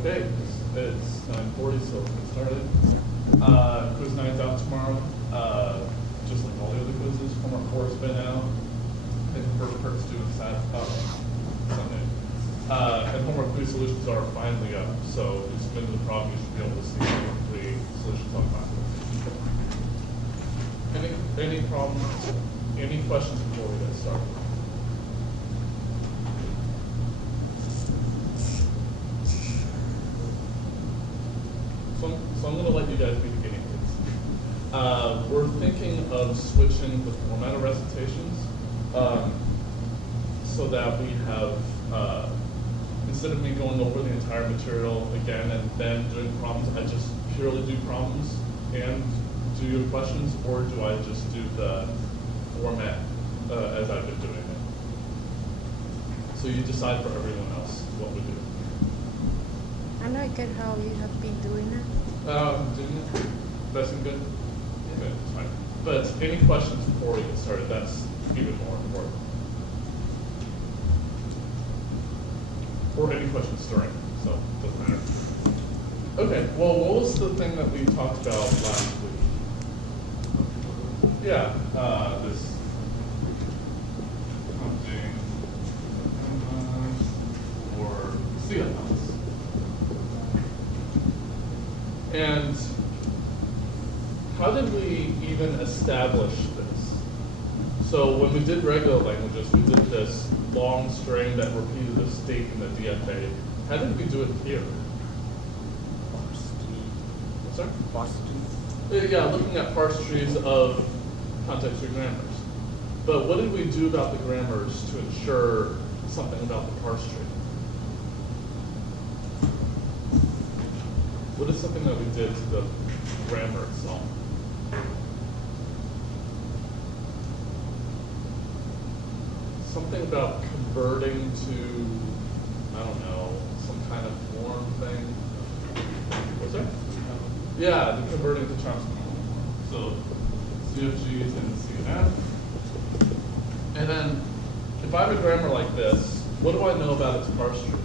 Okay, it's 9:40, so let's get started. Quiz night's out tomorrow. Just like all the other quizzes, homework 4 has been out. And Perk's doing Sunday. And homework 3 solutions are finally up. So if you submitted the problem, you should be able to see homework 3 solutions on class. Any problems? Any questions before we get started? So I'm going to let you guys be the guinea pigs. We're thinking of switching the format of recitations so that we have, instead of me going over the entire material again and then doing problems, I just purely do problems and do your questions, or do I just do the format as I've been doing it? So you decide for everyone else what we do. I like it how you have been doing it. Doing it? That's good? Yeah. Okay, that's fine. But any questions before we get started? That's even more important. Or any questions during, so it doesn't matter. Okay, well, what was the thing that we talked about last week? Yeah, this counting or CFLs. And how did we even establish this? So when we did regular languages, we did this long string that repeated the state in the DFA. How did we do it here? What's that? Parse trees. Yeah, looking at parse trees of context-free grammars. But what did we do about the grammars to ensure something about the parse tree? What is something that we did to the grammar itself? Something about converting to, I don't know, some kind of form thing. What's that? Yeah, the converting to Chomsky form. So CFGs and CNF. And then if I have a grammar like this, what do I know about its parse tree?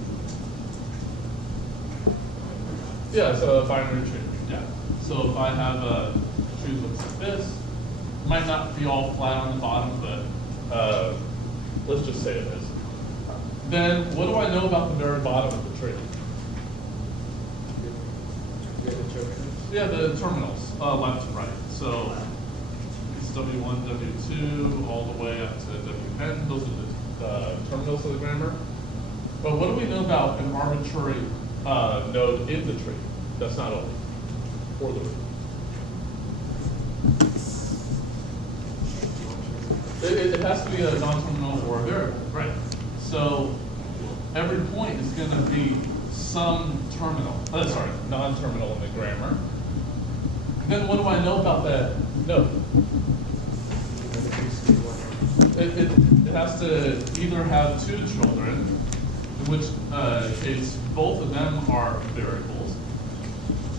Yeah, it's a binary tree. Yeah. So if I have a tree that looks like this, it might not be all flat on the bottom, but let's just say it is. Then what do I know about the very bottom of the tree? Yeah, the terminals, left to right. So it's W1, W2, all the way up to Wn. Those are the terminals of the grammar. But what do we know about an arbitrary node in the tree? That's not only for the root. It has to be a non-terminal or a variable, right? So every point is going to be some terminal. Non-terminal in the grammar. Then what do I know about that node? It has to either have two children, in which case both of them are variables,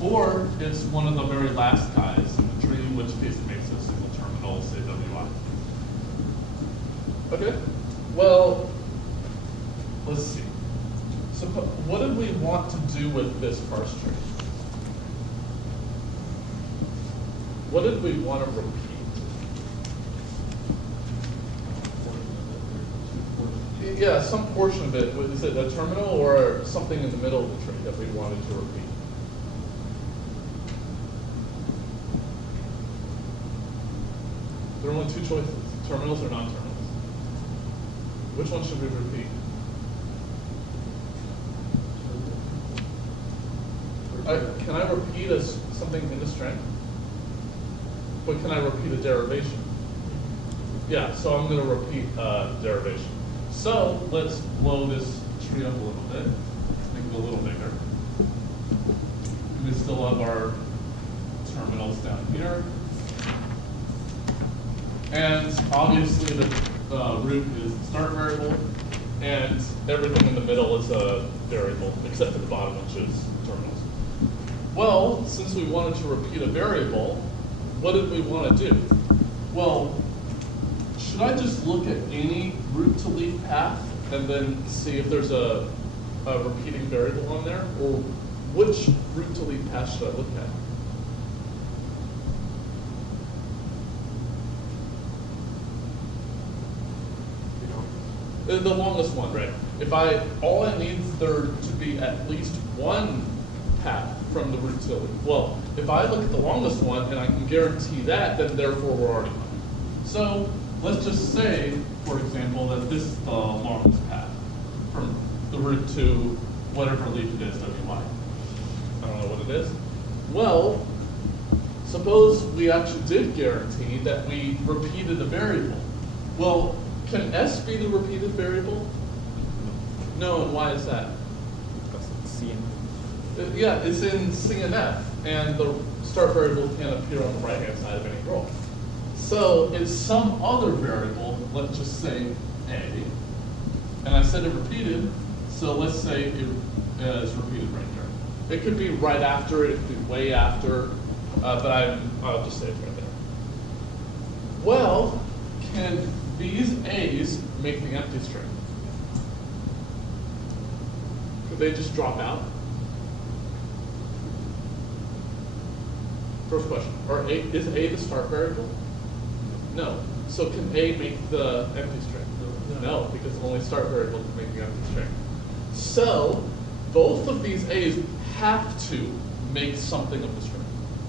or it's one of the very last guys in the tree, in which case it makes a single terminal, say WI. Okay, well, let's see. So what did we want to do with this parse tree? What did we want to repeat? Yeah, some portion of it. Is it a terminal or something in the middle of the tree that we wanted to repeat? There are only two choices, terminals or non-terminals. Which one should we repeat? Can I repeat something in the string? But can I repeat a derivation? Yeah, so I'm going to repeat derivation. So let's blow this tree up a little bit, make it a little bigger. And we still have our terminals down here. And obviously the root is the start variable, and everything in the middle is a variable, except for the bottom, which is terminals. Well, since we wanted to repeat a variable, what did we want to do? Well, should I just look at any root to leaf path and then see if there's a repeating variable on there? Or which root to leaf path should I look at? The longest one, right? All I need is there to be at least one path from the root to the leaf. Well, if I look at the longest one and I can guarantee that, then therefore we're already fine. So let's just say, for example, that this is the longest path from the root to whatever leaf it is, wy. I don't know what it is. Well, suppose we actually did guarantee that we repeated a variable. Well, can S be the repeated variable? No, and why is that? Because it's C and Yeah, it's in C and F, and the start variable can appear on the right-hand side of any row. So it's some other variable, let's just say A, and I said it repeated, so let's say it is repeated right here. It could be right after, it could be way after, but I'll just say it right there. Well, can these A's make the empty string? Could they just drop out? First question, is A the start variable? No. So can A make the empty string? No, because only start variable can make the empty string. So both of these A's have to make something of the string.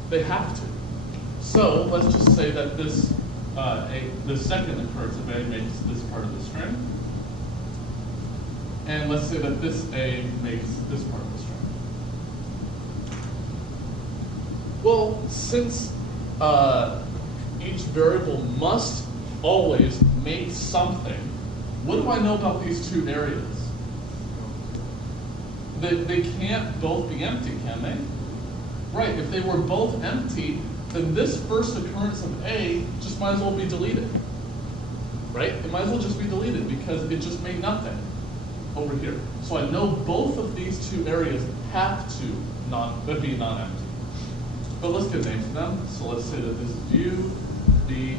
They have to. So let's just say that this the second occurrence of A makes this part of the string. And let's say that this A makes this part of the string. Well, since each variable must always make something, what do I know about these two areas? They can't both be empty, can they? Right, if they were both empty, then this first occurrence of A just might as well be deleted. Right? It might as well just be deleted because it just made nothing over here. So I know both of these two areas have to be non-empty. But let's give names to them. So let's say that this is U, B,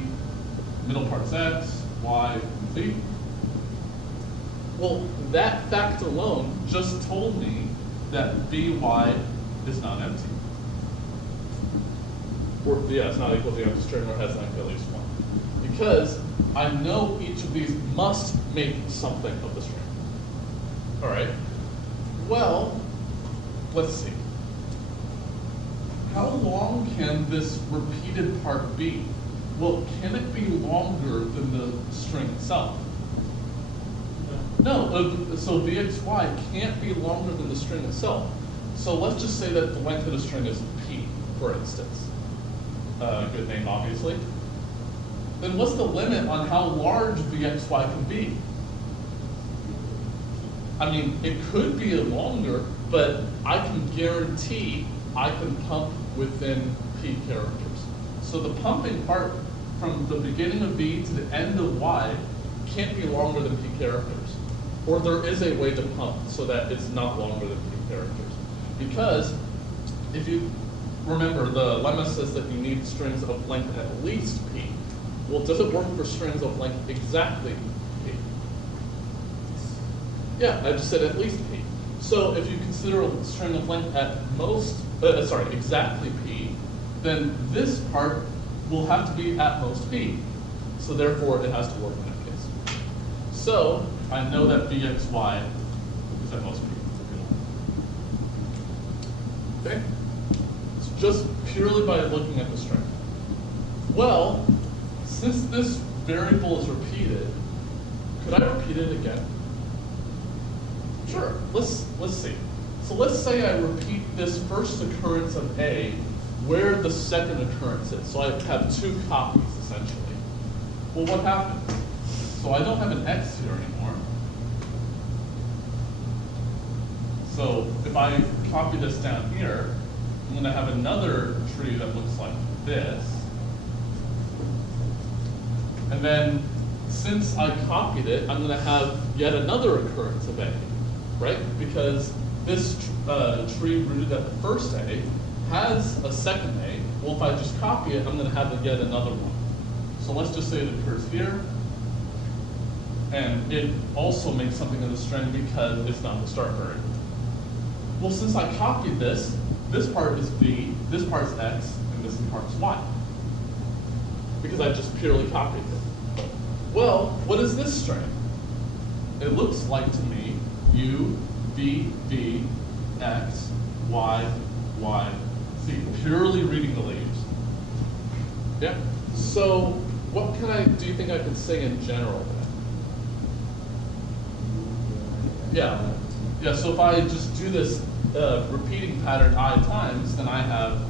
middle part's X, Y, and Z. Well, that fact alone just told me that BY is not empty. Or, yeah, it's not equal to the empty string or has length at least one. Because I know each of these must make something of the string. All right. Well, let's see. How long can this repeated part be? Well, can it be longer than the string itself? No, so VXY can't be longer than the string itself. So let's just say that the length of the string is P, for instance. Good name, obviously. Then what's the limit on how large VXY can be? I mean, it could be longer, but I can guarantee I can pump within P characters. So the pumping part from the beginning of V to the end of Y can't be longer than P characters. Or there is a way to pump so that it's not longer than P characters. Because if you remember, the lemma says that you need strings of length at least P. Well, does it work for strings of length exactly P? Yeah, I just said at least P. So if you consider a string of length at exactly P, then this part will have to be at most P. So therefore, it has to work in that case. So I know that VXY is at most P. Okay? It's just purely by looking at the string. Well, since this variable is repeated, could I repeat it again? Sure, let's see. So let's say I repeat this first occurrence of A where the second occurrence is. So I have two copies, essentially. Well, what happens? So I don't have an X here anymore. So if I copy this down here, I'm going to have another tree that looks like this. And then since I copied it, I'm going to have yet another occurrence of A, right? Because this tree rooted at the first A has a second A. Well, if I just copy it, I'm going to have yet another one. So let's just say it occurs here. And it also makes something of the string because it's not the start variable. Well, since I copied this part is B, this part's X, and this part is Y. Because I just purely copied it. Well, what is this string? It looks like to me U, V, V, X, Y, Y, Z. Purely reading the leaves. Yeah. So what do you think I could say in general then? Yeah. Yeah, so if I just do this repeating pattern I times, then I have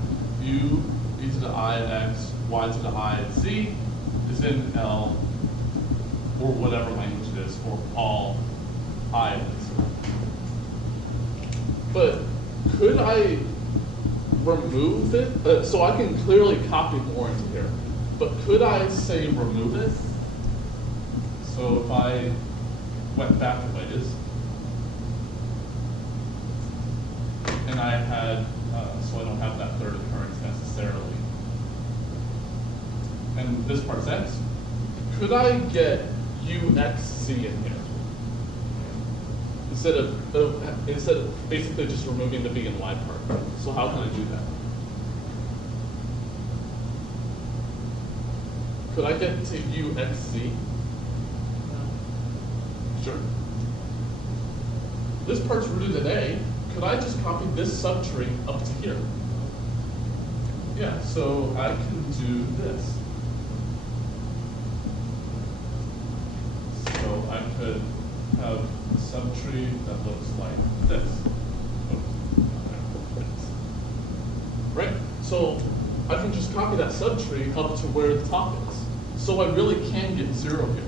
U, E to the I, X, Y to the I, Z is in L, or whatever language it is, for all I of these. But could I remove it? So I can clearly copy more into here, but could I say remove it? So if I went back a ways, and I had, so I don't have that third occurrence necessarily, and this part's X, could I get UXZ in here? Instead of basically just removing the V and Y part. So how can I do that? Could I get to UXZ? Sure. This part's rooted in A. Could I just copy this subtree up to here? Yeah, so I can do this. So I could have a subtree that looks like this. Right? So I can just copy that subtree up to where the top is. So I really can get 0 here.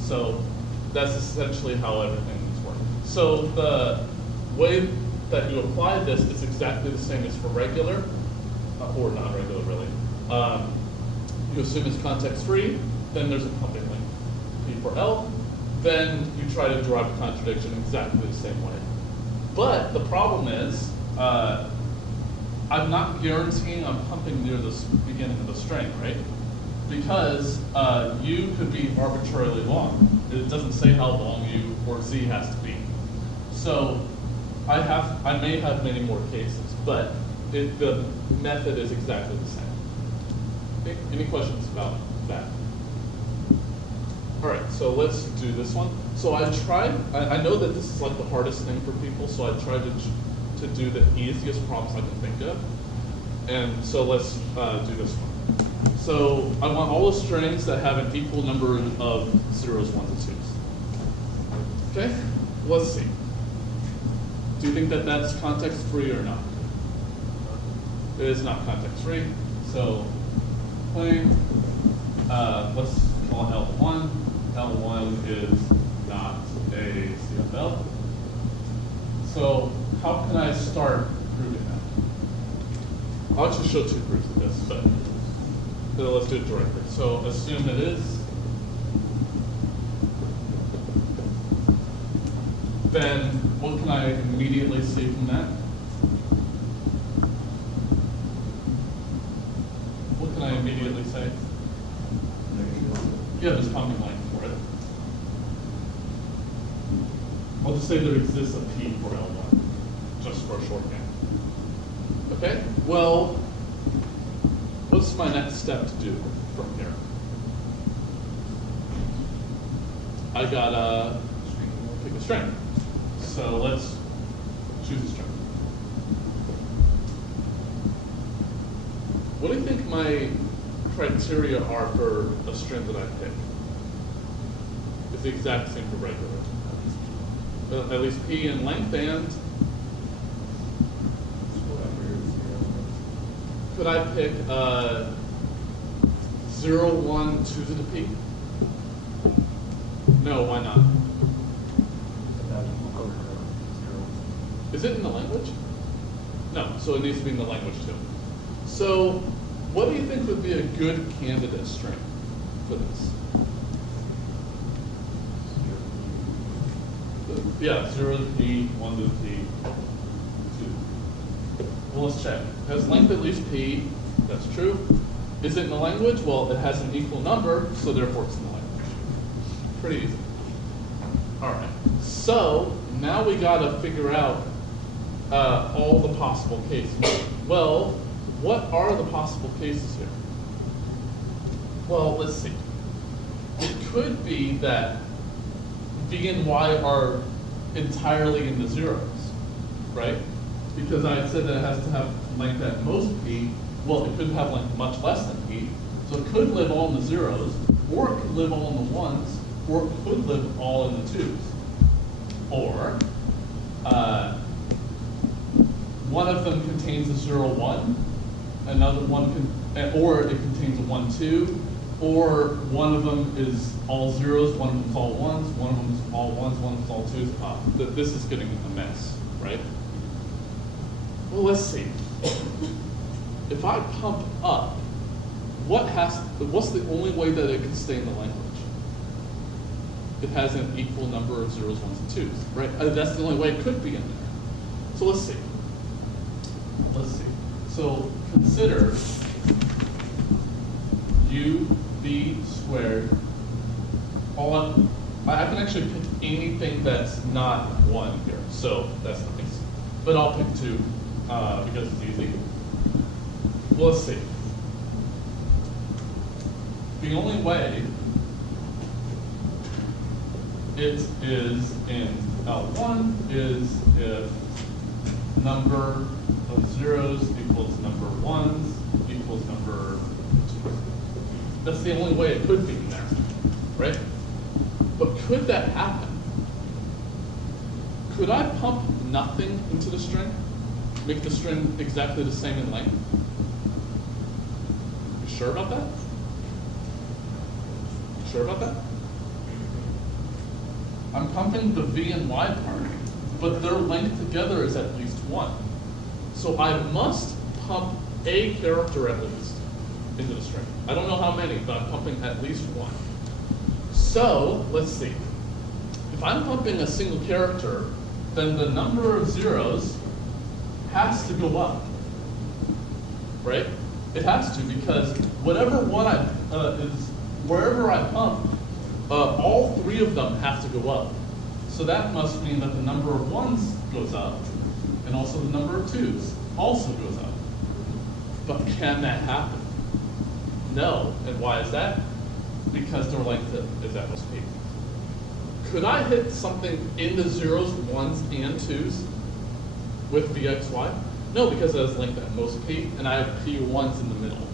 So that's essentially how everything is working. So the way that you apply this is exactly the same as for regular, or non-regular really. You assume it's context free, then there's a pumping link. P for L, then you try to derive a contradiction exactly the same way. But the problem is, I'm not guaranteeing I'm pumping near the beginning of the string, right? Because U could be arbitrarily long. It doesn't say how long U or Z has to be. So I may have many more cases, but the method is exactly the same. Okay, any questions about that? All right, so let's do this one. So I know that this is like the hardest thing for people, so I tried to do the easiest problems I can think of. And so let's do this one. So I want all the strings that have an equal number of zeros, ones, and twos. Okay, let's see. Do you think that that's context free or not? It is not context free. So plain, let's call it L1. L1 is not a CFL. So how can I start proving that? I'll actually show 2 proofs of this, but let's do it directly. So assume it is. Then what can I immediately see from that? What can I immediately say? Yeah, there's pumping length for it. I'll just say there exists a P for L1, just for shorthand. Okay, well, what's my next step to do from here? I gotta pick a string. So let's choose a string. What do you think my criteria are for a string that I pick? It's the exact same for regular. At least P in length, and could I pick 0, 1, 2 to the P? No, why not? Is it in the language? No, so it needs to be in the language too. So what do you think would be a good candidate string for this? Yeah, 0 to the P, 1 to the P, 2. Well, let's check. Has length at least P? That's true. Is it in the language? Well, it has an equal number, so therefore it's in the language. Pretty easy. All right. So now we got to figure out all the possible cases. Well, what are the possible cases here? Well, let's see. It could be that V and Y are entirely in the zeros, right? Because I said that it has to have length at most P. Well, it could have length much less than P. So it could live all in the zeros, or it could live all in the ones, or it could live all in the twos. Or one of them contains a 0, 1, another one or it contains a 1, 2, or one of them is all zeros, one of them is all ones, one of them is all ones, one of them is all twos. This is getting a mess, right? Well, let's see. If I pump up, what's the only way that it can stay in the language? It has an equal number of zeros, ones, and twos, right? That's the only way it could be in there. So let's see. Let's see. So consider UB squared. I can actually pick anything that's not 1 here, so that's nice. But I'll pick 2 because it's easy. Well, let's see. The only way it is in L1 is if number of zeros equals number of ones equals number of twos. That's the only way it could be in there, right? But could that happen? Could I pump nothing into the string? Make the string exactly the same in length? You sure about that? You sure about that? I'm pumping the V and Y part, but their length together is at least 1. So I must pump a character at least into the string. I don't know how many, but I'm pumping at least 1. So let's see. If I'm pumping a single character, then the number of zeros has to go up, right? It has to, because whatever one wherever I pump, all 3 of them have to go up. So that must mean that the number of ones goes up, and also the number of twos also goes up. But can that happen? No. And why is that? Because their length is at most P. Could I hit something in the zeros, ones, and twos with VXY? No, because it has length at most P, and I have P1s in the middle.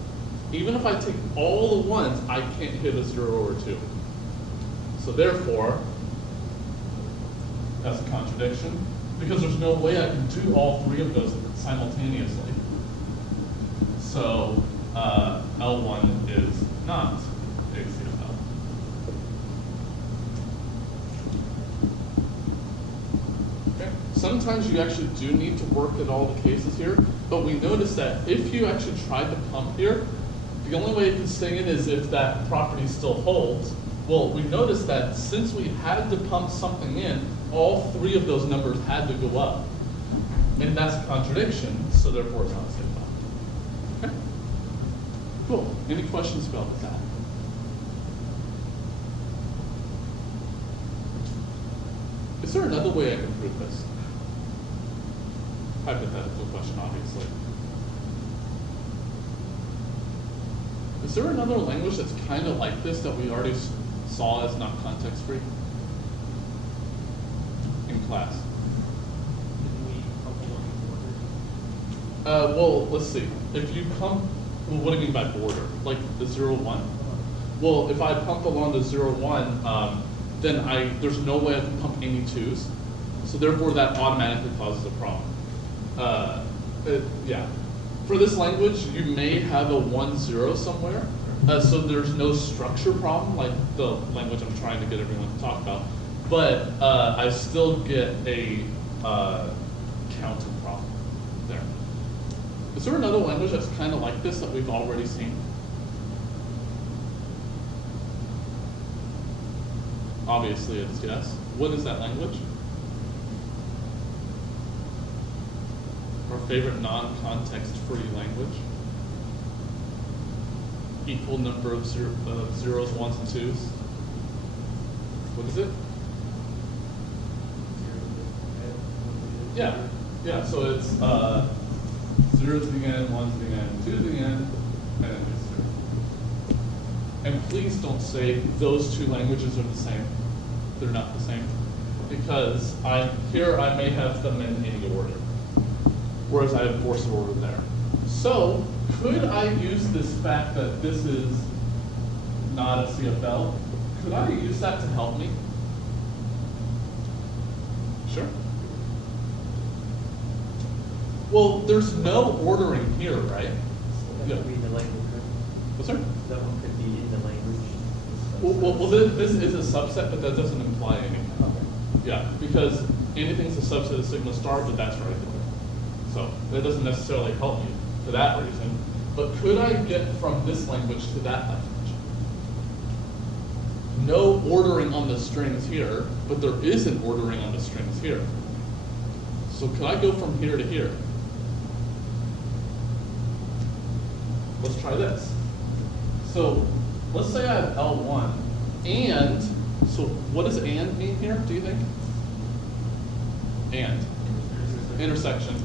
Even if I take all the ones, I can't hit a 0 or a 2. So therefore, that's a contradiction, because there's no way I can do all 3 of those simultaneously. So L1 is not a CFL. Okay. Sometimes you actually do need to work at all the cases here, but we notice that if you actually tried to pump here, the only way it can stay in is if that property still holds. Well, we noticed that since we had to pump something in, all 3 of those numbers had to go up. And that's a contradiction, so therefore it's not a CFL. Okay? Cool. Any questions about that? Is there another way I can prove this? Hypothetical question, obviously. Is there another language that's kind of like this that we already saw as not context-free in class? Well, let's see. If you pump, well, what do you mean by border? Like the 0, 1? Well, if I pump along the 0, 1, then there's no way I can pump any 2s. So therefore, that automatically causes a problem. Yeah. For this language, you may have a 1, 0 somewhere. So there's no structure problem like the language I'm trying to get everyone to talk about. But I still get a counting problem there. Is there another language that's kind of like this that we've already seen? Obviously it's yes. What is that language? Our favorite non-context-free language. Equal number of zeros, ones, and twos. What is it? Yeah. Yeah, so it's 0 to the end, 1 to the end, 2 to the end, and then it's 0. And please don't say those two languages are the same. They're not the same. Because here I may have them in any order, whereas I have forced order there. So could I use this fact that this is not a CFL? Could I use that to help me? Sure. Well, there's no ordering here, right? So that Yeah. could be in the language, right? What's that? That one could be in the language. Well, this is a subset, but that doesn't imply anything. Yeah, because anything's a subset of sigma star, but that's regular. So that doesn't necessarily help you for that reason. But could I get from this language to that language? No ordering on the strings here, but there is an ordering on the strings here. So could I go from here to here? Let's try this. So let's say I have L1, and, so what does and mean here, do you think? And, intersection.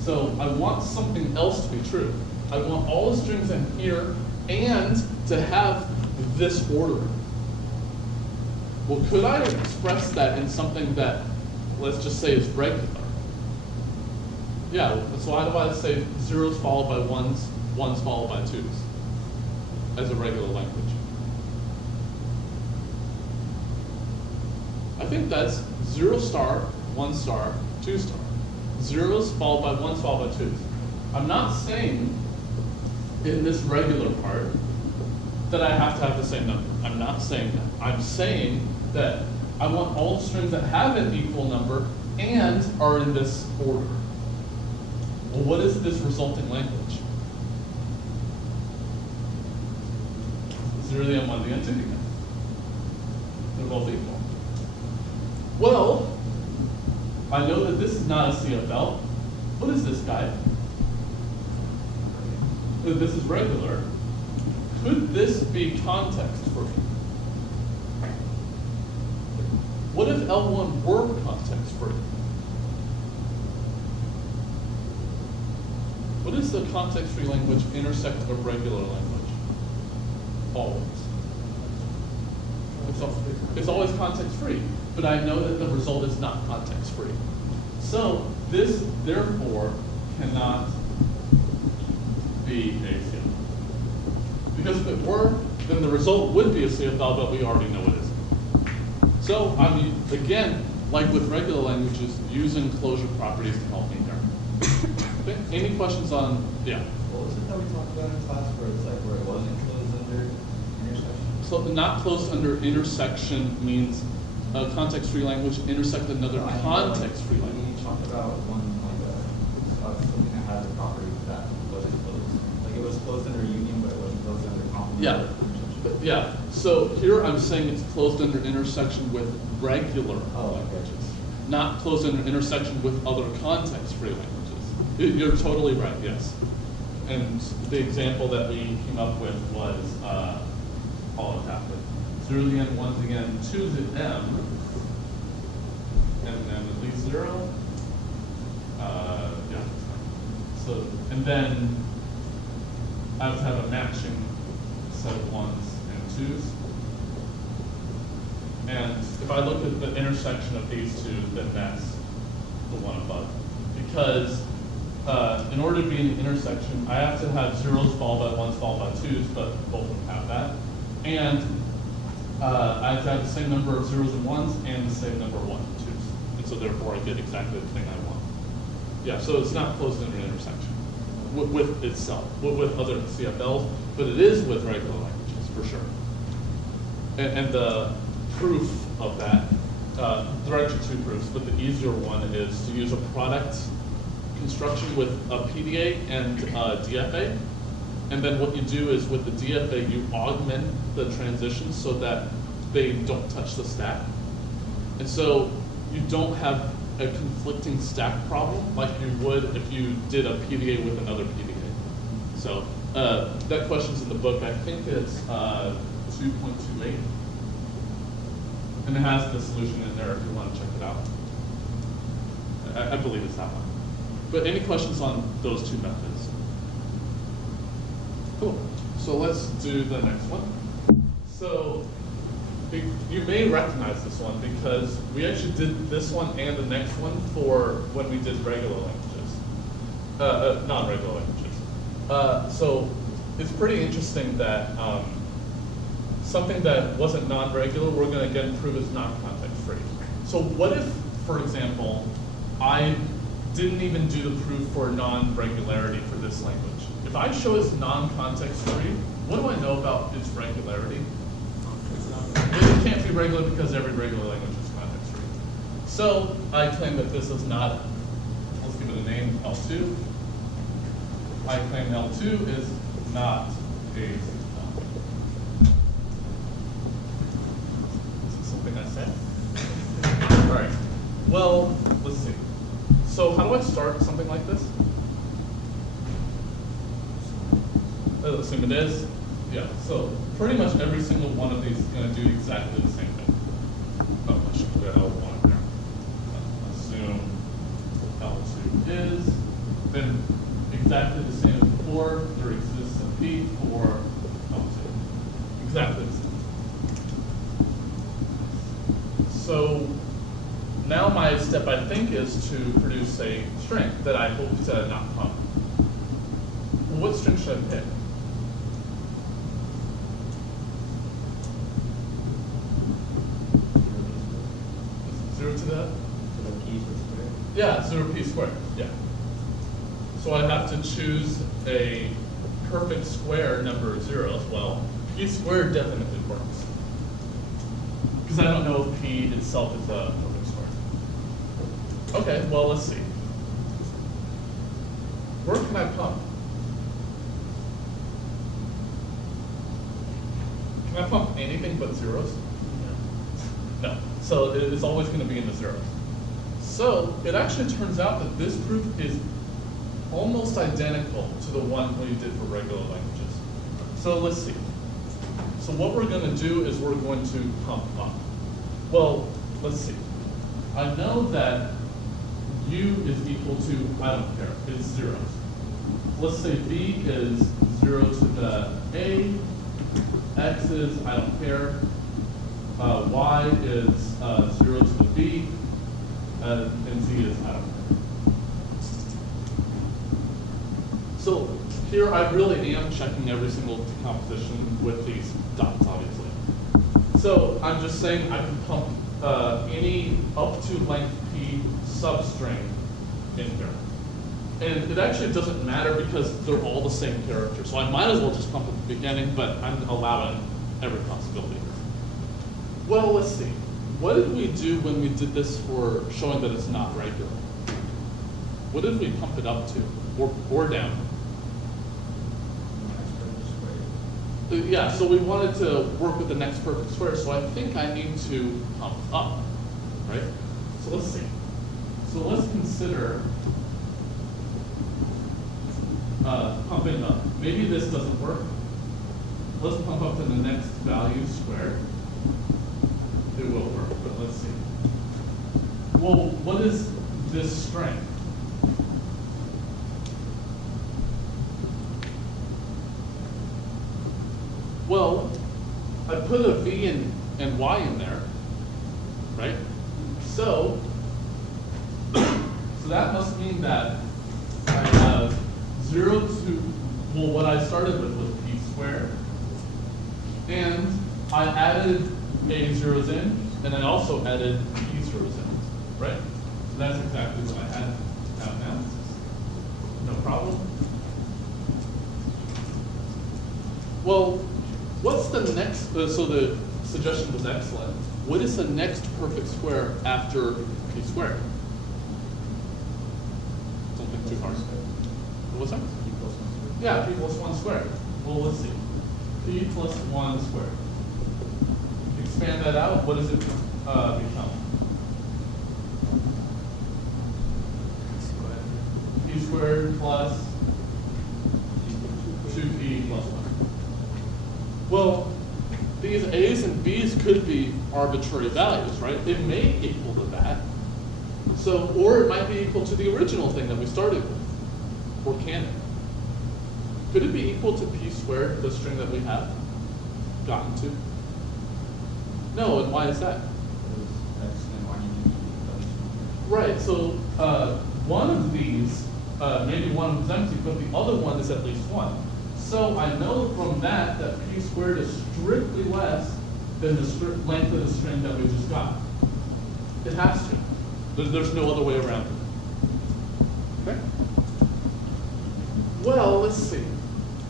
So I want something else to be true. I want all the strings in here and to have this ordering. Well, could I express that in something that, let's just say, is regular? Yeah, so why do I say zeros followed by ones, ones followed by twos as a regular language? I think that's 0 star, 1 star, 2 star. Zeros followed by ones followed by twos. I'm not saying in this regular part that I have to have the same number. I'm not saying that. I'm saying that I want all the strings that have an equal number and are in this order. Well, what is this resulting language? 0 to the end, 1 to the end, 2 to the end. They're both equal. Well, I know that this is not a CFL. What is this guy? This is regular. Could this be context free? What if L1 were context free? What is the context free language intersect a regular language? Always. It's always context free, but I know that the result is not context free. So this, therefore, cannot be a CFL. Because if it were, then the result would be a CFL, but we already know it isn't. So I'm, again, like with regular languages, using closure properties to help me here. Okay, any questions on, yeah? What was it that we talked about in class where it's like where it wasn't closed under intersection? So not closed under intersection means a context-free language intersect another context-free language. We talked about one something that had a property that wasn't closed. Like it was closed under union, but it wasn't closed under complement. Yeah, but yeah. So here I'm saying it's closed under intersection with regular languages, not closed under intersection with other context-free languages. You're totally right. Yes. And the example that we came up with was all adapted. 0 to the n, 1 to the n, 2 to the m, and then at least 0. Yeah. So, and then I would have a matching set of 1s and 2s. And if I look at the intersection of these two, then that's the one above. Because in order to be in the intersection, I have to have zeros followed by ones followed by twos, but both of them have that. And I have to have the same number of zeros and ones and the same number of ones and twos. And so therefore I get exactly the thing I want. Yeah, so it's not closed in an intersection with itself, with other CFLs, but it is with regular languages for sure. And the proof of that, there are actually two proofs, but the easier one is to use a product construction with a PDA and DFA. And then what you do is with the DFA, you augment the transitions so that they don't touch the stack. And so you don't have a conflicting stack problem like you would if you did a PDA with another PDA. So that question's in the book. I think it's 2.28. And it has the solution in there if you want to check it out. I believe it's that one. But any questions on those two methods? Cool. So let's do the next one. So you may recognize this one because we actually did this one and the next one for when we did regular languages, non-regular languages. So it's pretty interesting that something that wasn't non-regular, we're going to again prove is non-context free. So what if, for example, I didn't even do the proof for non-regularity for this language? If I show it's non-context free, what do I know about its regularity? It can't be regular because every regular language is context free. So I claim that this is not, let's give it a name, L2. I claim L2 is not a something I said? All right. Well, let's see. So how do I start something like this? Let's assume it is. Yeah. So pretty much every single one of these is going to do exactly the same thing. Oh, I should put L1 there. Assume L2 is. Then exactly the same as before. There exists a P for L2. Exactly the same. So now my step, I think, is to produce a string that I hope to not pump. Well, what string should I pick? Is it 0 to that? So the keys were squared. Yeah, 0p squared, yeah. So I have to choose a perfect square number of zeros. Well, p squared definitely works. Because I don't know if p itself is a perfect square. Okay, well, let's see. Where can I pump? Can I pump anything but zeros? No. So it's always going to be in the zeros. So it actually turns out that this proof is almost identical to the one we did for regular languages. So let's see. So what we're going to do is we're going to pump up. Well, let's see. I know that u is equal to, I don't care, it's zeros. Let's say b is 0 to the a, x is, I don't care, y is 0 to the b, and z is, I don't care. So here I really am checking every single decomposition with these dots, obviously. So I'm just saying I can pump any up to length p substring in here. And it actually doesn't matter because they're all the same character. So I might as well just pump at the beginning, but I'm allowing every possibility. Well, let's see. What did we do when we did this for showing that it's not regular? What did we pump it up to, or down? Yeah, so we wanted to work with the next perfect square, so I think I need to pump up, right? So let's see. So let's consider pumping up. Maybe this doesn't work. Let's pump up to the next value squared. It will work, but let's see. Well, what is this string? Well, I put a v and y in there, right? So that must mean that I have 0 to, well, what I started with was p squared, and I added a zeros in, and I also added p zeros in, right? So that's exactly what I have now. No problem. Well, what's the next, so the suggestion was excellent. What is the next perfect square after p squared? Something too hard. What was that? P plus 1 squared. Yeah, p plus 1 squared. Well, let's see. P plus 1 squared. Expand that out, what does it become? P squared plus 2p plus 1. Well, these a's and b's could be arbitrary values, right? It may equal to that. So, or it might be equal to the original thing that we started with. Or can it? Could it be equal to p squared, the string that we have gotten to? No, and why is that? Because X and Y union equals. Right, so one of these, maybe one of them is empty, but the other one is at least 1. So I know from that that p squared is strictly less than the length of the string that we just got. It has to. There's no other way around it. Okay? Well, let's see.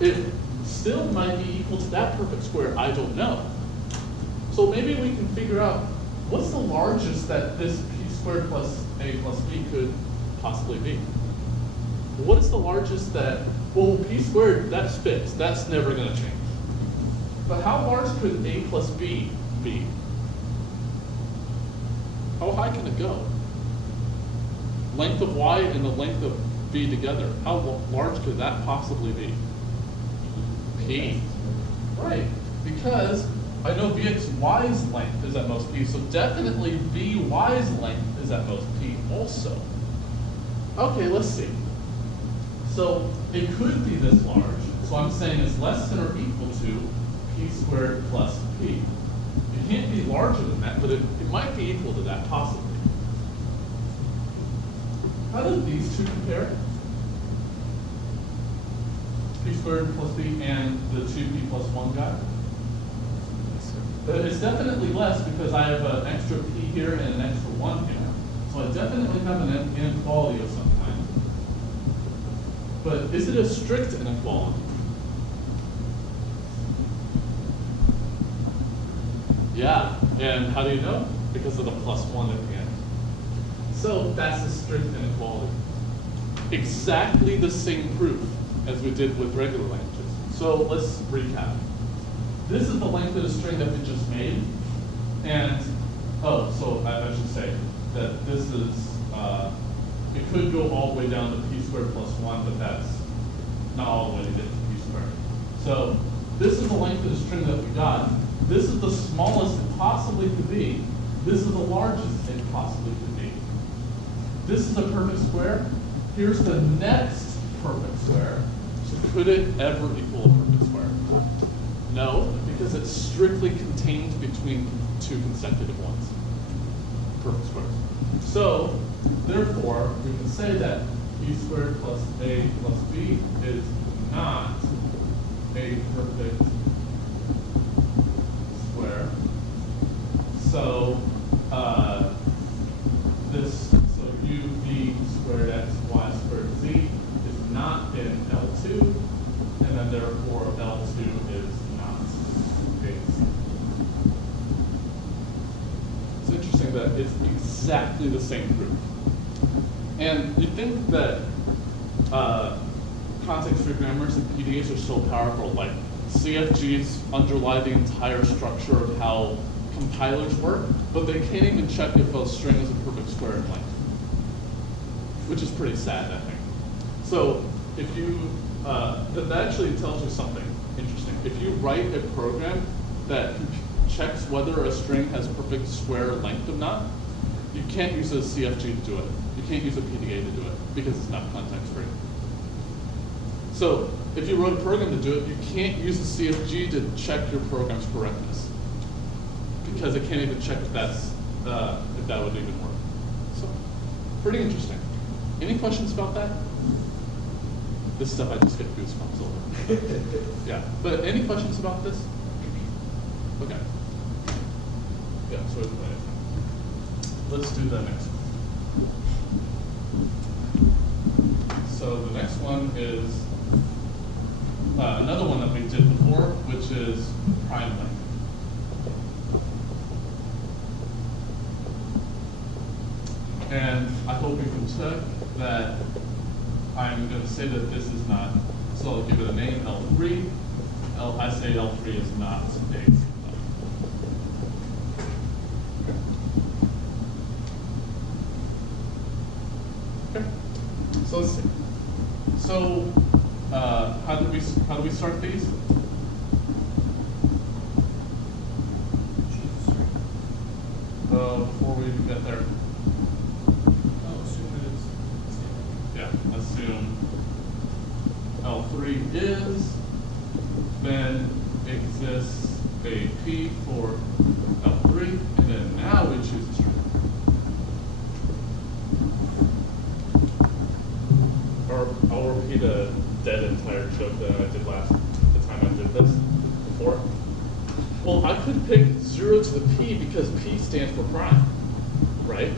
It still might be equal to that perfect square, I don't know. So maybe we can figure out what's the largest that this p squared plus a plus b could possibly be. What is the largest that, well, p squared, that's fixed. That's never going to change. But how large could a plus b be? How high can it go? Length of y and the length of b together. How large could that possibly be? P. Right. Because I know vxy's length is at most p, so definitely vy's length is at most p also. Okay, let's see. So it could be this large. So I'm saying it's less than or equal to p squared plus p. It can't be larger than that, but it might be equal to that, possibly. How do these two compare? P squared plus p and the 2p plus 1 guy? But it's definitely less because I have an extra p here and an extra 1 here. So I definitely have an inequality of some kind. But is it a strict inequality? Yeah, and how do you know? Because of the plus 1 at the end. So that's a strict inequality. Exactly the same proof as we did with regular languages. So let's recap. This is the length of the string that we just made. And, oh, so I should say that this is, it could go all the way down to p squared plus 1, but that's not all the way to get to p squared. So this is the length of the string that we got. This is the smallest it possibly could be. This is the largest it possibly could be. This is a perfect square. Here's the next perfect square. So could it ever equal a perfect square? No, because it's strictly contained between two consecutive ones. Perfect squares. So, therefore, we can say that p squared plus a plus b is not a perfect square. So, so uv squared x y squared z is not in L2, and then therefore L2 is not a C. It's interesting that it's exactly the same proof. And you think that context-free grammars and PDAs are so powerful, like CFGs underlie the entire structure of how compilers work, but they can't even check if a string is a perfect square in length, which is pretty sad, I think. So if you, that actually tells you something interesting. If you write a program that checks whether a string has perfect square length or not, you can't use a CFG to do it. You can't use a PDA to do it because it's not context-free. So if you wrote a program to do it, you can't use a CFG to check your program's correctness because it can't even check if that's if that would even work. So pretty interesting. Any questions about that? This stuff I just get goosebumps over. Yeah, but any questions about this? Okay. Yeah, so let's do the next one. So the next one is another one that we did before, which is prime length. And I hope you can check that I'm going to say that this is not, so I'll give it a name, L3. I say L3 is not a Okay. So let's see. So how do we start these? Before we even get there. 3 is, then exists a P for L3, and then now we choose a string. Or I'll repeat a dead entire joke that I did the time I did this before. Well, I could pick 0 to the P because P stands for prime, right?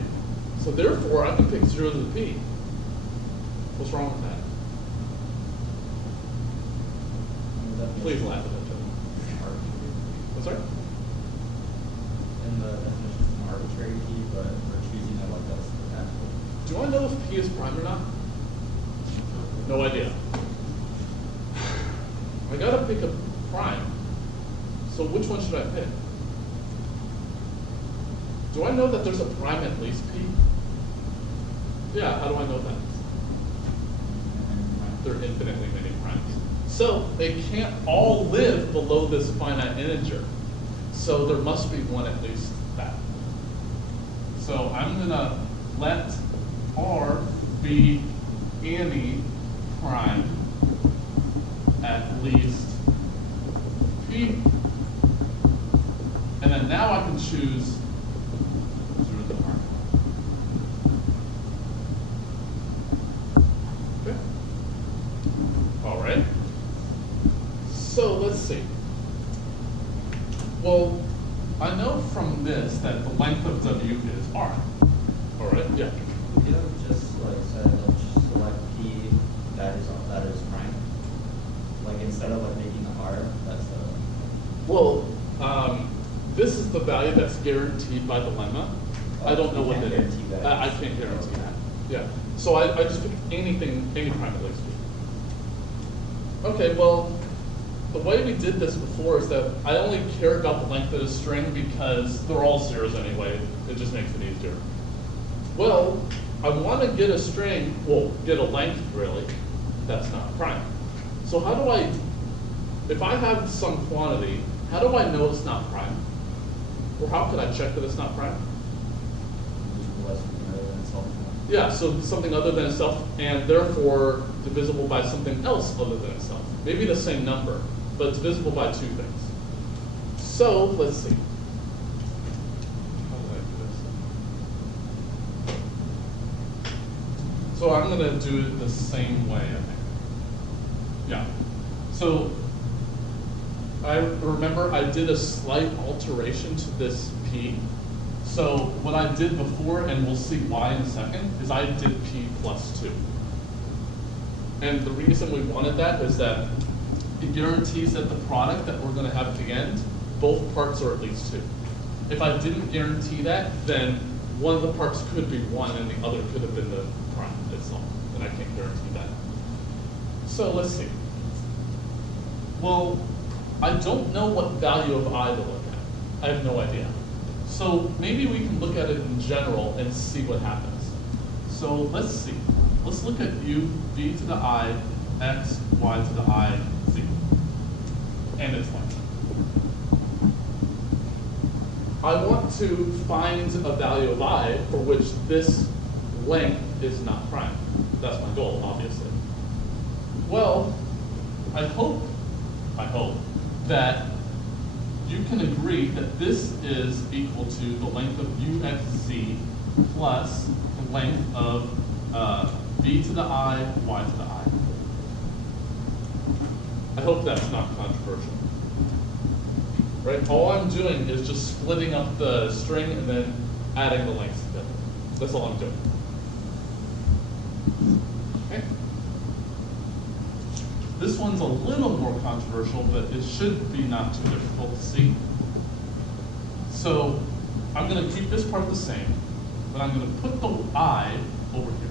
So therefore, I can pick 0 to the P. What's wrong with that? Please laugh at that joke. What's that? In the definition, it's an arbitrary key, but we're choosing it like that's the natural. Do I know if P is prime or not? No idea. I gotta pick a prime. So which one should I pick? Do I know that there's a prime at least P? Yeah, how do I know that? There are infinitely many primes. So they can't all live below this finite integer. So there must be one at least that. So I'm gonna let R be any prime at least P. And then now I can choose 0 to R. Okay. All right. So let's see. Well, I know from this that the length of W is R. All right. Yeah. You don't just like select P that is prime. Like instead of like making the R, that's a. Well, this is the value that's guaranteed by the lemma. I don't know what that is. I can't guarantee that. Yeah. So I just pick anything, any prime at least P. Okay, well, the way we did this before is that I only care about the length of the string because they're all zeros anyway. It just makes it easier. Well, I want to get a string, well, get a length really, that's not prime. So how do I, if I have some quantity, how do I know it's not prime? Or how can I check that it's not prime? Yeah, so something other than itself, and therefore divisible by something else other than itself. Maybe the same number, but it's divisible by 2 things. So let's see. How do I do this? So I'm going to do it the same way, I think. Yeah. So I remember I did a slight alteration to this P. So what I did before, and we'll see why in a second, is I did P plus 2. And the reason we wanted that is that it guarantees that the product that we're going to have at the end, both parts are at least 2. If I didn't guarantee that, then one of the parts could be 1 and the other could have been the prime itself. And I can't guarantee that. So let's see. Well, I don't know what value of I to look at. I have no idea. So maybe we can look at it in general and see what happens. So let's see. Let's look at u, v to the I, x, y to the I, z. And its length. I want to find a value of I for which this length is not prime. That's my goal, obviously. Well, I hope that you can agree that this is equal to the length of uxz plus the length of v to the I, y to the I. I hope that's not controversial. Right? All I'm doing is just splitting up the string and then adding the lengths together. That's all I'm doing. Okay? This one's a little more controversial, but it should be not too difficult to see. So I'm going to keep this part the same, but I'm going to put the I over here.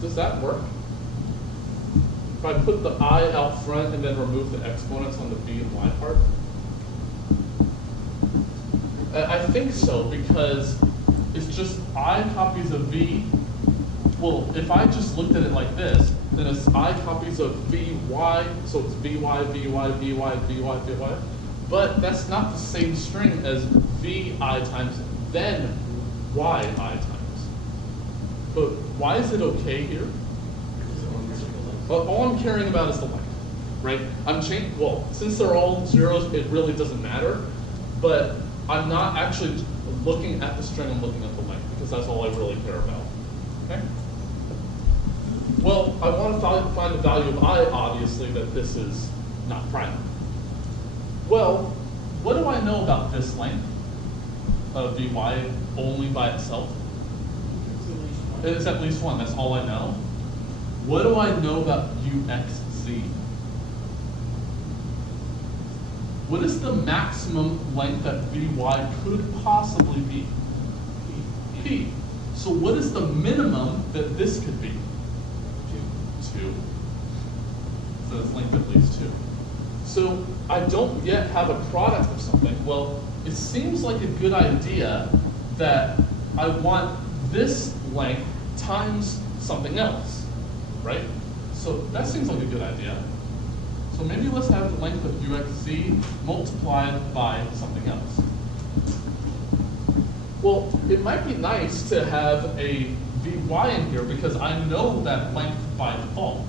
Does that work? If I put the I out front and then remove the exponents on the v and y part? I think so, because it's just I copies of v. Well, if I just looked at it like this, then it's I copies of vy, so it's vy, vy, vy, vy, vy. But that's not the same string as vi times then yi times. But why is it okay here? Well, all I'm caring about is the length, right? Well, since they're all zeros, it really doesn't matter. But I'm not actually looking at the string, I'm looking at the length, because that's all I really care about, okay? Well, I want to find the value of I, obviously, that this is not prime. Well, what do I know about this length of Vy only by itself? It's at least one, that's all I know. What do I know about UXZ? What is the maximum length that Vy could possibly be? P. So what is the minimum that this could be? 2. So it's length at least 2. So I don't yet have a product of something. Well, it seems like a good idea that I want this length times something else, right? So that seems like a good idea. So maybe let's have the length of UXZ multiplied by something else. Well, it might be nice to have a Vy in here because I know that length by default.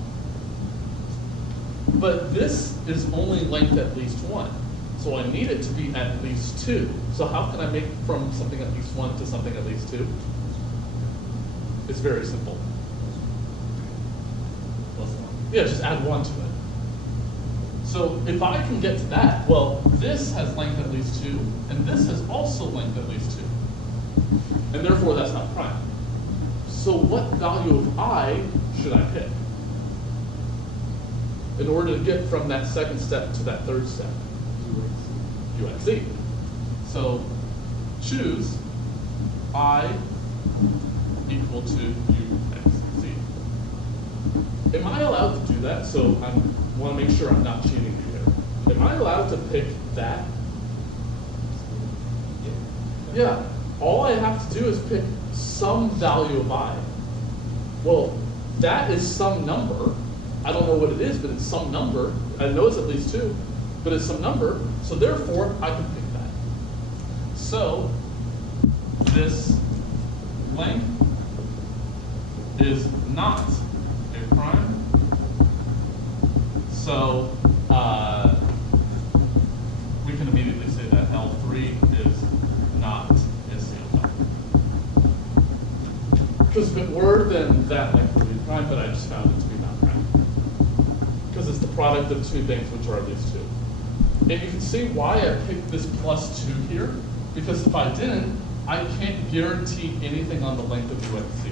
But this is only length at least 1. So I need it to be at least 2. So how can I make from something at least 1 to something at least 2? It's very simple. Yeah, just add 1 to it. So if I can get to that, well, this has length at least 2, and this has also length at least 2. And therefore, that's not prime. So what value of I should I pick in order to get from that second step to that third step? UXZ. So choose I equal to UXZ. Am I allowed to do that? So I want to make sure I'm not cheating you here. Am I allowed to pick that? Yeah. All I have to do is pick some value of I. Well, that is some number. I don't know what it is, but it's some number. I know it's at least 2, but it's some number. So therefore, I can pick that. So this length is not a prime. So we can immediately say that L3 is not a CFL. Because if it were, then that length would be prime, but I just found it to be not prime. Because it's the product of 2 things which are at least 2. And you can see why I picked this plus 2 here, because if I didn't, I can't guarantee anything on the length of UXZ,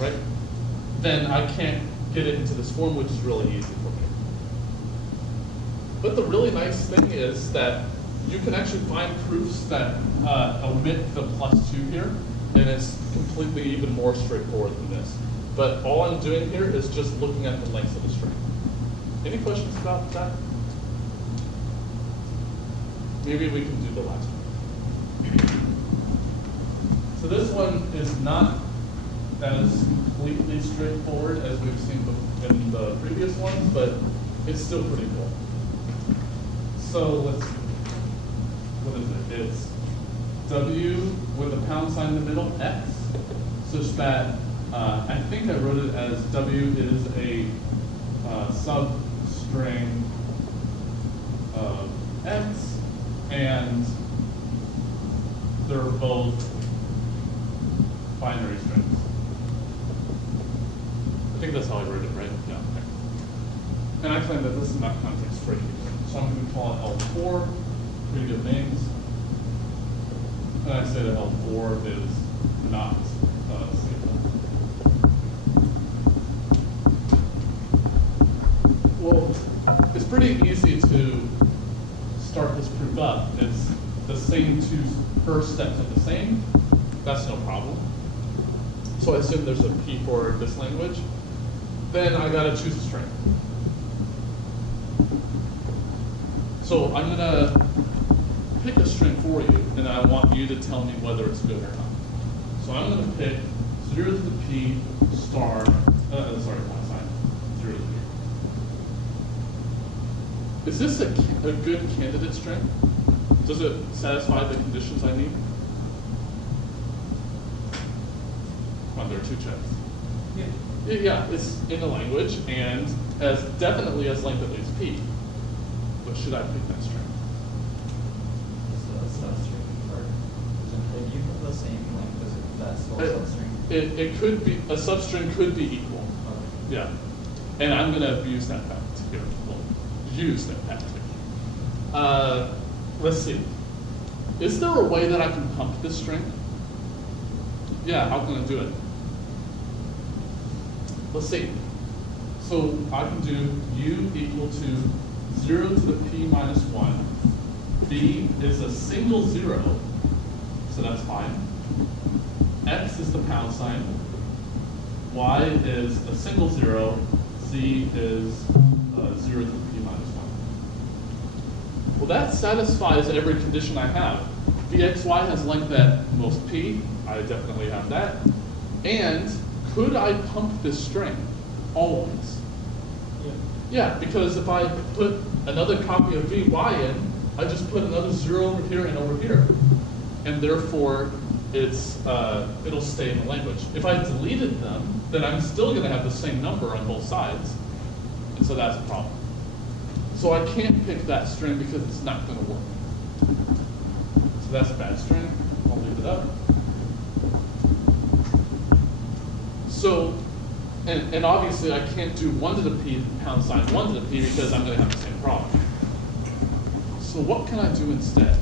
right? Then I can't get it into this form, which is really easy for me. But the really nice thing is that you can actually find proofs that omit the plus 2 here, and it's completely even more straightforward than this. But all I'm doing here is just looking at the lengths of the string. Any questions about that? Maybe we can do the last one. So this one is not as completely straightforward as we've seen in the previous ones, but it's still pretty cool. So let's, what is it? It's W with a pound sign in the middle, X, such that I think I wrote it as W is a substring of X, and they're both binary strings. I think that's how I wrote it, right? Yeah. Okay. And I claim that this is not context free. So I'm going to call it L4, pretty good names. And I say that L4 is not CFL. Well, it's pretty easy to start this proof up. It's the same 2 first steps are the same. That's no problem. So I assume there's a P for this language. Then I gotta choose a string. So I'm gonna pick a string for you, and I want you to tell me whether it's good or not. So I'm gonna pick 0 to the P star, sorry, one sign, 0 to the P. Is this a good candidate string? Does it satisfy the conditions I need? under two checks. Yeah. Yeah, it's in the language and as definitely as length at least p. But should I pick that string? So that's substring part. If you put the same length as it, that's still a substring. It could be, a substring could be equal. Okay. Yeah. And I'm going to abuse that fact here. Well, use that fact. Let's see. Is there a way that I can pump this string? Yeah, how can I do it? Let's see. So I can do u equal to 0 to the p minus 1. B is a single 0, so that's fine. X is the pound sign. Y is a single 0. Z is 0 to the p minus 1. Well, that satisfies every condition I have. Vxy has length at most p. I definitely have that. And could I pump this string? Always. Yeah. Yeah, because if I put another copy of Vy in, I just put another 0 over here and over here. And therefore, it'll stay in the language. If I deleted them, then I'm still going to have the same number on both sides. And so that's a problem. So I can't pick that string because it's not going to work. So that's a bad string. I'll leave it up. So, and obviously I can't do 1 to the p pound sign 1 to the p because I'm going to have the same problem. So what can I do instead?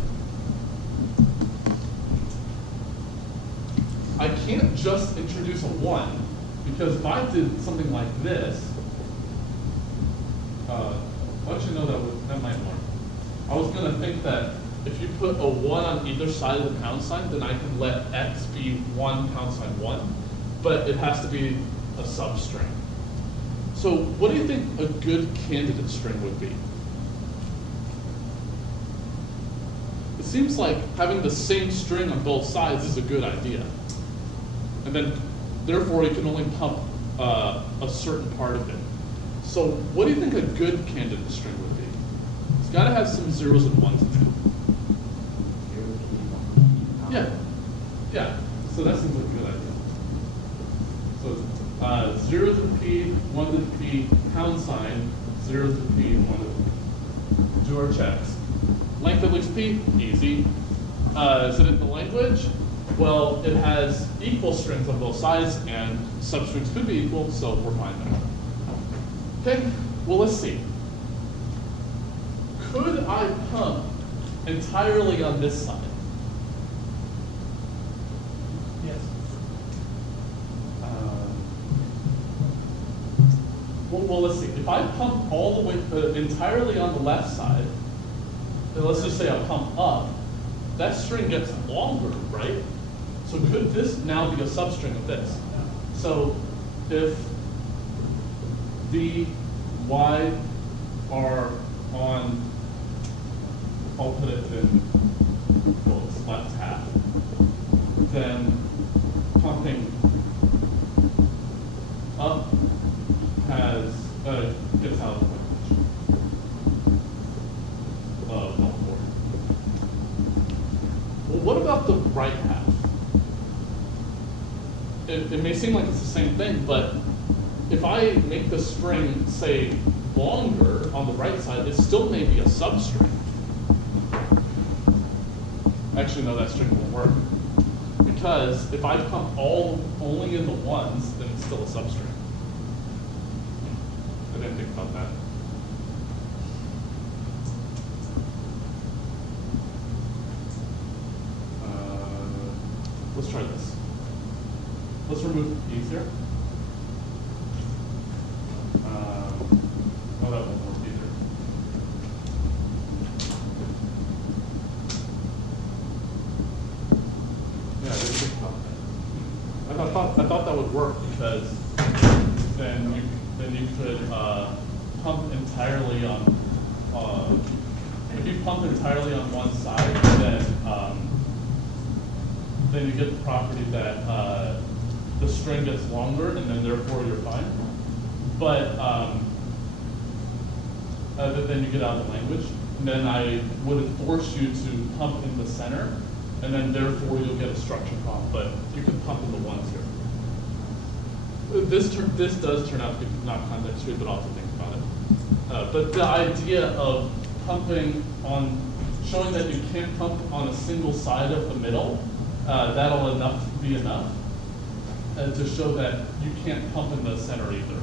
I can't just introduce a 1 because if I did something like this, actually no, that might work. I was going to think that if you put a 1 on either side of the pound sign, then I can let x be 1 pound sign 1, but it has to be a substring. So what do you think a good candidate string would be? It seems like having the same string on both sides is a good idea. And then, therefore, you can only pump a certain part of it. So what do you think a good candidate string would be? It's got to have some 0s and 1s in it. 0 P, 1 P. Yeah. Yeah. So that seems like a good idea. So 0 to the p, 1 to the p, pound sign, 0 to the p, 1 to the p. Do our checks. Length at least p, easy. Is it in the language? Well, it has equal strings on both sides, and substrings could be equal, so we're fine there. Okay, well, let's see. Could I pump entirely on this side? Yes. Well, let's see. If I pump all the way entirely on the left side, then let's just say I pump up, that string gets longer, right? So could this now be a substring of this? So if the y are on, I'll put it in, well, it's left half, then pumping up has, gets out of the language. Well, what about the right half? It may seem like it's the same thing, but if I make the string, say, longer on the right side, it still may be a substring. Actually, no, that string won't work. Because if I pump only in the 1s, then it's still a substring. I didn't think about that. Let's try this. Let's remove the p's here. Oh, that won't work either. Yeah, I didn't think about that. I thought that would work because then you could pump entirely on. If you pump entirely on one side, then you get the property that the string gets longer, and then therefore you're fine. But then you get out of the language, and then I would force you to pump in the center, and then therefore you'll get a structure problem. But you can pump in the 1s here. This does turn out to be not context free, but I'll have to think about it. But the idea of pumping on, showing that you can't pump on a single side of the middle, that'll be enough to show that you can't pump in the center either,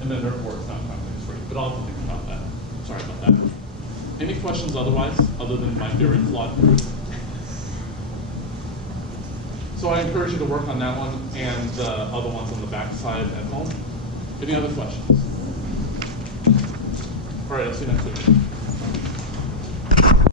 and then therefore it's not context free. But I'll have to think about that. Sorry about that. Any questions otherwise, other than my very flawed proof? So I encourage you to work on that one and the other ones on the back side at home. Any other questions? All right, I'll see you next week.